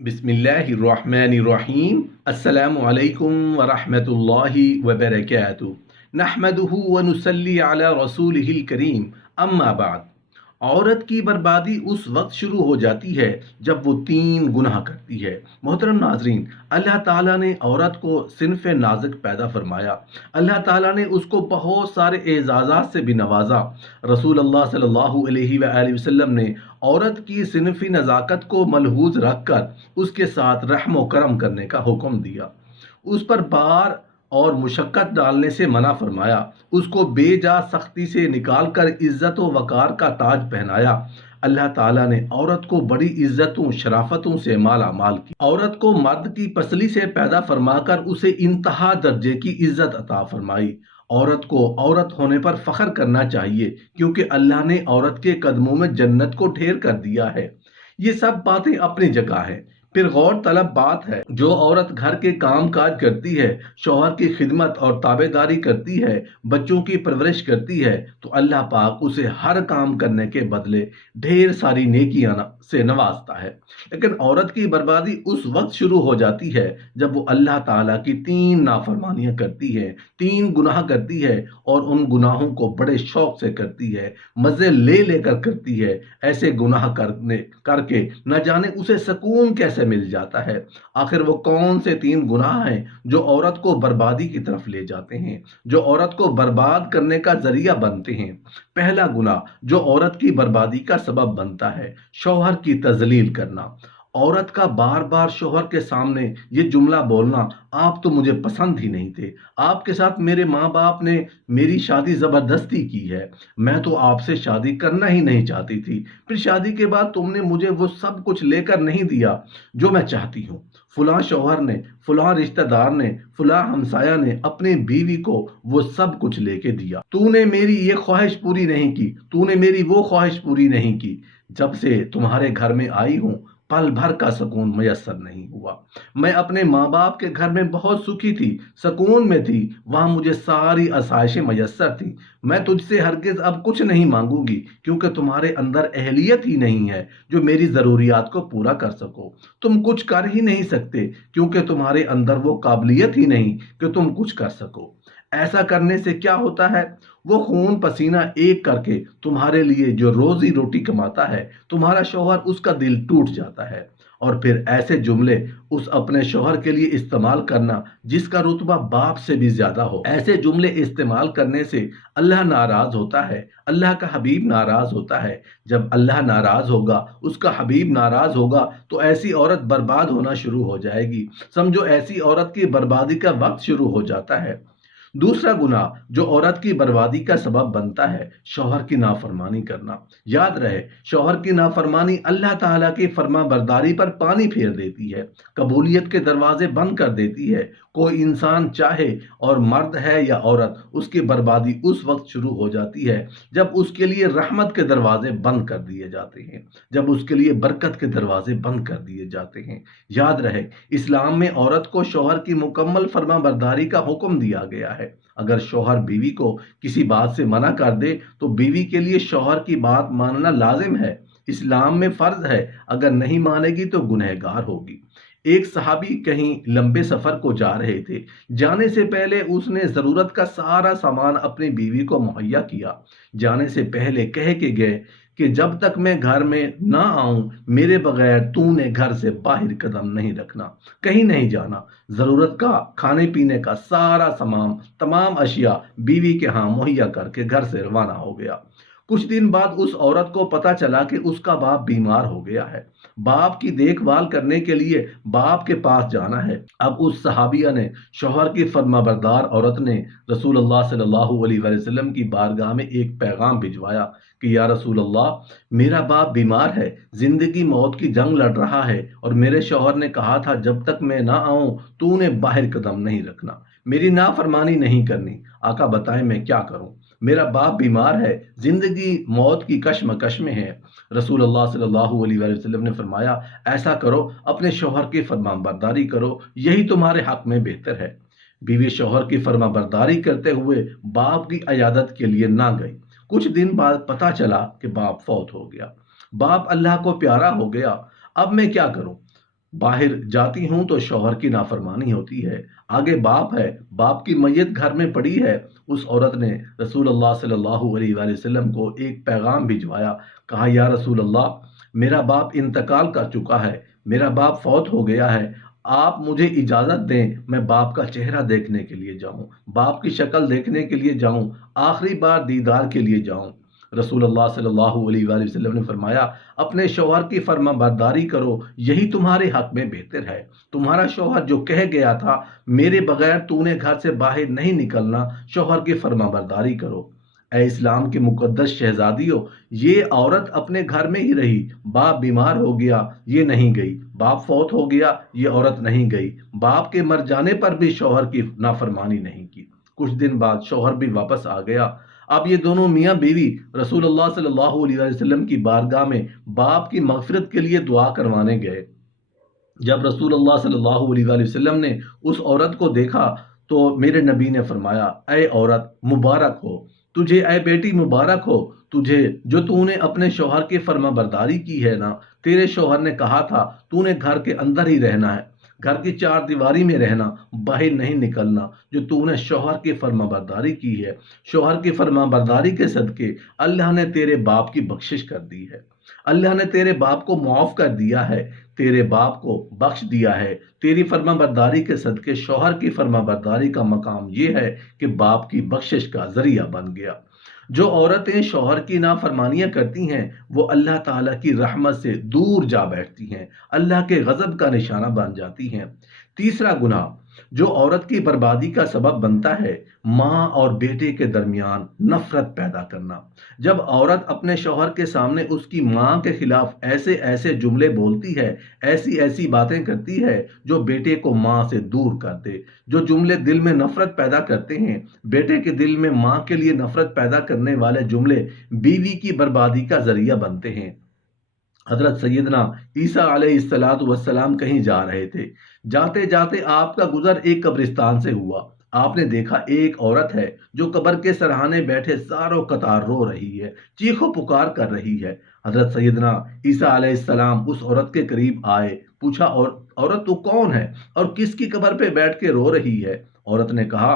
बिस्मिल्लाहिर्रहमानिर्रहीम अस्सलामु अलैकुम वरहमतुल्लाहि वबरकातुहू नहमदुहु व नुसल्ली अला रसूलिहिल करीम अम्मा बाद। औरत की बर्बादी उस वक्त शुरू हो जाती है जब वो तीन गुनाह करती है। मोहतरम नाजरीन, अल्लाह ताला ने औरत को सिनफ नाज़िक पैदा फरमाया। अल्लाह ताला ने उसको बहुत सारे एजाज़ात से भी नवाजा। रसूल अल्लाह सल्लल्लाहु अलैहि वसल्लम ने औरत की सिनफी नज़ाकत को मलहूज रखकर उसके साथ रहम व करम करने का हुक्म दिया। उस पर बार और मुशक्क़त डालने से मना फरमाया। उसको बेजा सख्ती से निकाल कर इज़्ज़त व वक़ार का ताज पहनाया। अल्लाह ताला ने औरत को बड़ी इज़्ज़तों शराफतों से माला माल की। औरत को मर्द की पसली से पैदा फरमाकर उसे इंतहा दर्जे की इज़्ज़त अता फरमाई। औरत को औरत होने पर फ़ख्र करना चाहिए, क्योंकि अल्लाह ने औरत के कदमों में जन्नत को ढेर कर दिया है। ये सब बातें अपनी जगह है। फिर गौर तलब बात है, जो औरत घर के काम काज करती है, शौहर की खिदमत और ताबेदारी करती है, बच्चों की परवरिश करती है, तो अल्लाह पाक उसे हर काम करने के बदले ढेर सारी नेकियां से नवाजता है। लेकिन औरत की बर्बादी उस वक्त शुरू हो जाती है जब वो अल्लाह ताला की तीन नाफरमानियां करती है, तीन गुनाह करती है और उन गुनाहों को बड़े शौक से करती है, मजे ले लेकर करती है। ऐसे गुनाह करके न जाने उसे सुकून कैसे मिल जाता है। आखिर वो कौन से तीन गुनाह हैं जो औरत को बर्बादी की तरफ ले जाते हैं, जो औरत को बर्बाद करने का जरिया बनते हैं? पहला गुनाह जो औरत की बर्बादी का सबब बनता है, शौहर की तजलील करना। औरत का बार बार शौहर के सामने ये जुमला बोलना, आप तो मुझे पसंद ही नहीं थे, आपके साथ मेरे माँ बाप ने मेरी शादी जबरदस्ती की है, मैं तो आपसे शादी करना ही नहीं चाहती थी, फिर शादी के बाद तुमने मुझे वो सब कुछ लेकर नहीं दिया जो मैं चाहती हूँ। फलां शौहर ने, फलां रिश्तेदार ने, फलां हमसाया ने अपनी बीवी को वो सब कुछ लेके दिया। तूने मेरी ये ख्वाहिश पूरी नहीं की, तूने मेरी वो ख्वाहिश पूरी नहीं की। जब से तुम्हारे घर में आई हूँ, पल भर का सुकून मयसर नहीं हुआ। मैं अपने माँ बाप के घर में बहुत सुखी थी, सुकून में थी, वहां मुझे सारी आसाइशें मयसर थी। मैं तुझसे हरगिज अब कुछ नहीं मांगूंगी, क्योंकि तुम्हारे अंदर अहलियत ही नहीं है जो मेरी ज़रूरियात को पूरा कर सको। तुम कुछ कर ही नहीं सकते, क्योंकि तुम्हारे अंदर वो काबिलियत ही नहीं कि तुम कुछ कर सको। ऐसा करने से क्या होता है? वो खून पसीना एक करके तुम्हारे लिए जो रोजी रोटी कमाता है, तुम्हारा शौहर, उसका दिल टूट जाता है। और फिर ऐसे जुमले उस अपने शौहर के लिए इस्तेमाल करना जिसका रुतबा बाप से भी ज्यादा हो। ऐसे जुमले इस्तेमाल करने से अल्लाह नाराज होता है, अल्लाह का हबीब नाराज होता है। जब अल्लाह नाराज होगा, उसका हबीब नाराज होगा, तो ऐसी औरत बर्बाद होना शुरू हो जाएगी। समझो ऐसी औरत की बर्बादी का वक्त शुरू हो जाता है। दूसरा गुनाह जो औरत की बर्बादी का सबब बनता है, शौहर की नाफरमानी करना। याद रहे, शौहर की नाफरमानी अल्लाह ताला की फर्मा बरदारी पर पानी फेर देती है, कबूलियत के दरवाजे बंद कर देती है। कोई इंसान चाहे और मर्द है या औरत, उसकी बर्बादी उस वक्त शुरू हो जाती है जब उसके लिए रहमत के दरवाजे बंद कर दिए जाते हैं, जब उसके लिए बरकत के दरवाजे बंद कर दिए जाते हैं। याद रहे, इस्लाम में औरत को शौहर की मुकम्मल फर्मा बरदारी का हुक्म दिया गया है। अगर शौहर बीवी को किसी बात से मना कर दे, तो बीवी के लिए शौहर की बात मानना लाजिम है, इस्लाम में फर्ज है। अगर नहीं मानेगी तो गुनहगार होगी। एक सहाबी कहीं लंबे सफर को जा रहे थे। जाने से पहले उसने जरूरत का सारा सामान अपनी बीवी को मुहैया किया। जाने से पहले कह के गए कि जब तक मैं घर में ना आऊं, मेरे बगैर तूने घर से बाहर कदम नहीं रखना, कहीं नहीं जाना। जरूरत का खाने पीने का सारा सामान, तमाम अशिया बीवी के यहाँ मुहैया करके घर से रवाना हो गया। कुछ दिन बाद उस औरत को पता चला कि उसका बाप बीमार हो गया है। बाप की देखभाल करने के लिए बाप के पास जाना है। अब उस सहाबिया ने, शौहर की फर्माबरदार औरत ने, रसूल अल्लाह सल्लल्लाहु अलैहि वसल्लम की बारगाह में एक पैगाम भिजवाया कि या रसूल अल्लाह, मेरा बाप बीमार है, जिंदगी मौत की जंग लड़ रहा है, और मेरे शौहर ने कहा था जब तक मैं ना आऊं तूने बाहर कदम नहीं रखना, मेरी नाफरमानी नहीं करनी। आका बताएं मैं क्या करूं? मेरा बाप बीमार है, जिंदगी मौत की कशमकश में है। रसूल अल्लाह सल्लल्लाहु अलैहि वसल्लम ने फरमाया, ऐसा करो, अपने शौहर की फरमाबरदारी करो, यही तुम्हारे हक में बेहतर है। बीवी शौहर की फरमाबरदारी करते हुए बाप की अयादत के लिए ना गई। कुछ दिन बाद पता चला कि बाप फौत हो गया। बाप अल्लाह को प्यारा हो गया। अब मैं क्या करूं? बाहर जाती हूँ तो शौहर की नाफरमानी होती है, आगे बाप है, बाप की मैयत घर में पड़ी है। उस औरत ने रसूल अल्लाह सल्लल्लाहु अलैहि वसल्लम को एक पैगाम भिजवाया। कहा, या रसूल अल्लाह, मेरा बाप इंतकाल कर चुका है, मेरा बाप फौत हो गया है, आप मुझे इजाज़त दें मैं बाप का चेहरा देखने के लिए जाऊं, बाप की शक्ल देखने के लिए जाऊं, आखिरी बार दीदार के लिए जाऊं। रसूल अल्लाह सल्लल्लाहु अलैहि वसल्लम ने फरमाया, अपने शौहर की फर्माबरदारी करो, यही तुम्हारे हक में बेहतर है। तुम्हारा शौहर जो कह गया था, मेरे बगैर तूने घर से बाहर नहीं निकलना, शौहर की फर्माबरदारी करो। ए इस्लाम की मुकद्दस शहजादियों, ये औरत अपने घर में ही रही, बाप बीमार हो गया, ये नहीं गई, बाप फौत हो गया, ये औरत नहीं गई, बाप के मर जाने पर भी शौहर की नाफरमानी नहीं की। कुछ दिन बाद शौहर भी वापस आ गया। अब ये दोनों मियाँ बीवी रसूलुल्लाह सल्लल्लाहु अलैहि वसल्लम की बारगाह में बाप की मगफिरत के लिए दुआ करवाने गए। जब रसूलुल्लाह सल्लल्लाहु अलैहि वसल्लम ने उस औरत को देखा तो मेरे नबी ने फरमाया, ऐ औरत मुबारक हो तुझे, ऐ बेटी मुबारक हो तुझे, जो तूने अपने शौहर की फर्माबरदारी की है ना। तेरे शौहर ने कहा था तूने घर के अंदर ही रहना है, घर की चार दीवारी में रहना, बाहर नहीं निकलना। जो तूने शौहर की फर्माबरदारी की है, शौहर की फर्माबरदारी के सदके अल्लाह ने तेरे बाप की बख्शिश कर दी है, अल्लाह ने तेरे बाप को मुआफ कर दिया है, तेरे बाप को बख्श दिया है। तेरी फर्माबरदारी के सदके शौहर की फर्माबरदारी का मकाम यह है कि बाप की बख्शिश का जरिया बन गया। जो औरतें शौहर की नाफरमानियां करती हैं वो अल्लाह ताला की रहमत से दूर जा बैठती हैं, अल्लाह के गजब का निशाना बन जाती हैं। तीसरा गुनाह जो औरत की बर्बादी का सबब बनता है, माँ और बेटे के दरमियान नफरत पैदा करना। जब औरत अपने शौहर के सामने उसकी माँ के खिलाफ ऐसे ऐसे जुमले बोलती है, ऐसी ऐसी बातें करती है जो बेटे को माँ से दूर कर दे, जो जुमले दिल में नफरत पैदा करते हैं, बेटे के दिल में माँ के लिए नफरत पैदा करने वाले जुमले बीवी की बर्बादी का जरिया बनते हैं। हजरत सैयदना ईसा अलैहिस्सलातु वस्सलाम कहीं जा रहे थे। जाते जाते आपका गुजर एक कब्रिस्तान से हुआ। आपने देखा एक औरत है जो कब्र के सरहाने बैठे सारों कतार रो रही है, चीखो पुकार कर रही है। हजरत सैयदना ईसा अलैहिस्सलाम उस औरत के करीब आए, पूछा, और औरत तू कौन है और किसकी कब्र पे बैठ के रो रही है? औरत ने कहा,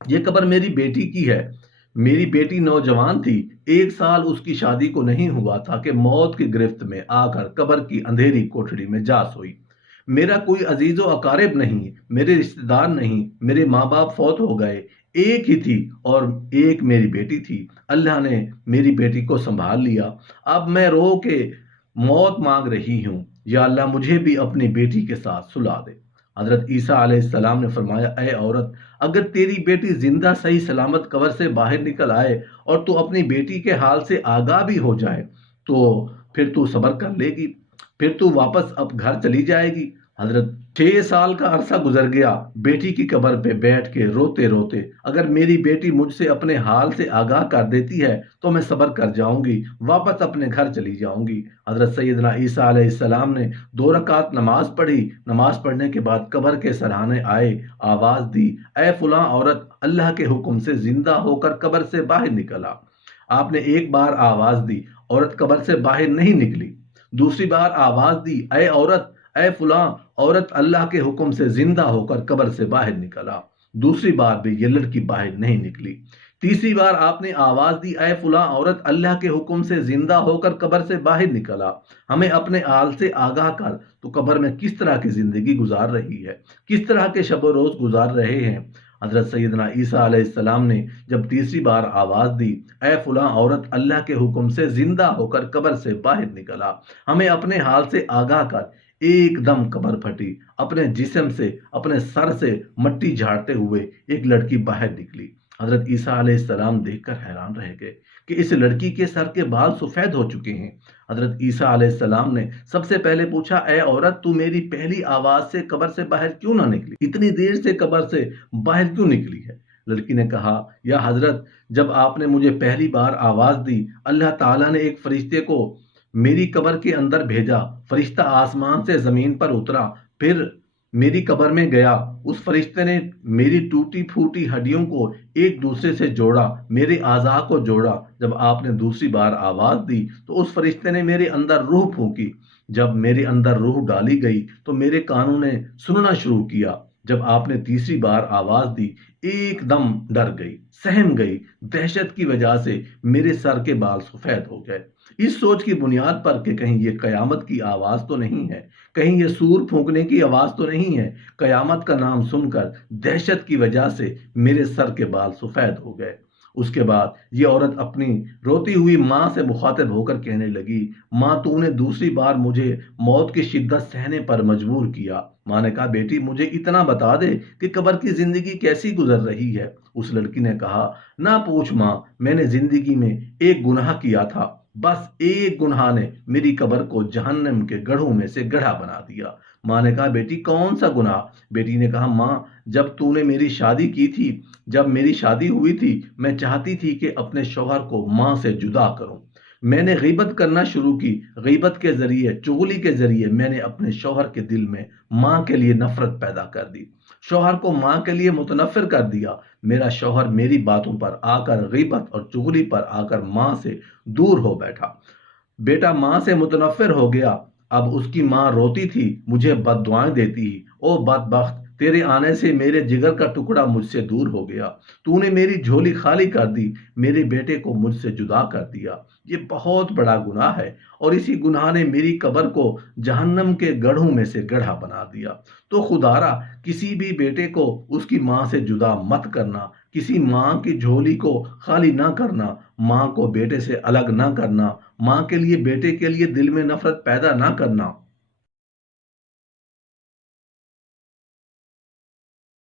ये कब्र मेरी बेटी की है, मेरी बेटी नौजवान थी, 1 साल उसकी शादी को नहीं हुआ था कि मौत की गिरफ्त में आकर कब्र की अंधेरी कोठरी में जा सोई। मेरा कोई अजीजो अकारिब नहीं, मेरे रिश्तेदार नहीं, मेरे माँ बाप फौत हो गए, एक ही थी और एक मेरी बेटी थी। अल्लाह ने मेरी बेटी को संभाल लिया, अब मैं रो के मौत मांग रही हूँ, या अल्लाह मुझे भी अपनी बेटी के साथ सुला दे। हजरत ईसा अलैहिस्सलाम ने फरमाया, ऐ औरत, अगर तेरी बेटी जिंदा सही सलामत कब्र से बाहर निकल आए और तू अपनी बेटी के हाल से आगाह भी हो जाए तो फिर तू सब्र कर लेगी, फिर तू वापस अब घर चली जाएगी। हजरत 6 साल का अरसा गुजर गया बेटी की कब्र पे बैठ के रोते रोते। अगर मेरी बेटी मुझसे अपने हाल से आगाह कर देती है तो मैं सब्र कर जाऊंगी, वापस अपने घर चली जाऊंगी। हजरत सैयदना ईसा अलैहिस्सलाम ने 2 रकात नमाज पढ़ी। नमाज पढ़ने के बाद कब्र के सरहाने आए, आवाज दी, ऐ फुला औरत, अल्लाह के हुक्म से जिंदा होकर कब्र से बाहर निकला। आपने एक बार आवाज दी, औरत कब्र से बाहर नहीं निकली। दूसरी बार आवाज दी, ऐ औरत, ऐ फुला औरत, अल्लाह के हुक्म से जिंदा होकर कब्र से बाहर निकला। दूसरी बार भी ये लड़की बाहर नहीं निकली। तीसरी बार आपने आवाज दी, ऐ फुला औरत, अल्लाह के हुक्म से जिंदा होकर कब्र से बाहर निकला। हमें अपने हाल से आगाह कर, तो कब्र में किस तरह की जिंदगी गुजार रही है, किस तरह के शब रोज गुजार रहे हैं। हजरत सैयदना ईसा अलैहिस्सलाम ने जब तीसरी बार आवाज दी, ऐ फुला औरत, अल्लाह के हुक्म से जिंदा होकर कब्र से बाहर निकला, हमें अपने हाल से आगाह कर। एकदम कब्र फटी, अपने जिस्म से, अपने सर से मट्टी झाड़ते हुए एक लड़की बाहर निकली। हजरत ईसा अलैहिस्सलाम देखकर हैरान रह गए कि इस लड़की के सर के बाल सफेद हो चुके हैं। हजरत ईसा अलैहिस्सलाम ने सबसे पहले पूछा, ऐ औरत, तू मेरी पहली आवाज से कब्र से बाहर क्यों ना निकली, इतनी देर से कब्र से बाहर क्यों निकली है? लड़की ने कहा, या हजरत, जब आपने मुझे पहली बार आवाज दी, अल्लाह ताला ने एक फरिश्ते को मेरी कब्र के अंदर भेजा। फरिश्ता आसमान से जमीन पर उतरा, फिर मेरी कब्र में गया। उस फरिश्ते ने मेरी टूटी फूटी हड्डियों को एक दूसरे से जोड़ा, मेरे आज़ा को जोड़ा। जब आपने दूसरी बार आवाज दी तो उस फरिश्ते ने मेरे अंदर रूह फूंकी, جب میرے اندر روح ڈالی گئی تو میرے کانوں نے سننا شروع کیا۔ جب آپ نے تیسری بار آواز دی، ایک دم ڈر گئی، سہم گئی۔ دہشت کی وجہ سے میرے سر کے بال سفید ہو گئے، اس سوچ کی بنیاد پر کہ کہیں یہ قیامت کی آواز تو نہیں ہے، کہیں یہ سور پھونکنے کی آواز تو نہیں ہے۔ قیامت کا نام سن کر دہشت کی وجہ سے میرے سر کے بال سفید ہو گئے۔ اس کے بعد یہ عورت اپنی روتی ہوئی ماں سے مخاطب ہو کر کہنے لگی، ماں تو نے دوسری بار مجھے موت کی شدت سہنے پر مجبور کیا۔ ماں نے کہا، بیٹی مجھے اتنا بتا دے کہ قبر کی زندگی کیسی گزر رہی ہے۔ اس لڑکی نے کہا، نہ پوچھ ماں، میں نے زندگی میں ایک گناہ کیا تھا، بس ایک گناہ نے میری قبر کو جہنم کے گڑھوں میں سے گڑھا بنا دیا۔ ماں نے کہا، بیٹی کون سا گناہ؟ بیٹی نے کہا، ماں جب تو نے میری شادی کی تھی، جب میری شادی ہوئی تھی، میں چاہتی تھی کہ اپنے شوہر کو ماں سے جدا کروں۔ میں نے غیبت کرنا شروع کی، غیبت کے ذریعے، چغلی کے ذریعے میں نے اپنے شوہر کے دل میں ماں کے لیے نفرت پیدا کر دی، شوہر کو ماں کے لیے متنفر کر دیا۔ میرا شوہر میری باتوں پر آ کر، غیبت اور چغلی پر آ کر ماں سے دور ہو بیٹھا۔ بیٹا ماں سے متنفر ہو گیا۔ اب اس کی ماں روتی تھی، مجھے بد دعائیں دیتی، او بدبخت، تیرے آنے سے میرے جگر کا ٹکڑا مجھ سے دور ہو گیا، تو نے میری جھولی خالی کر دی، میرے بیٹے کو مجھ سے جدا کر دیا۔ یہ بہت بڑا گناہ ہے، اور اسی گناہ نے میری قبر کو جہنم کے گڑھوں میں سے گڑھا بنا دیا۔ تو خدارا کسی بھی بیٹے کو اس کی ماں سے جدا مت کرنا، کسی ماں کی جھولی کو خالی نہ کرنا، ماں کو بیٹے سے الگ نہ کرنا، ماں کے لیے، بیٹے کے لیے دل میں نفرت پیدا نہ کرنا۔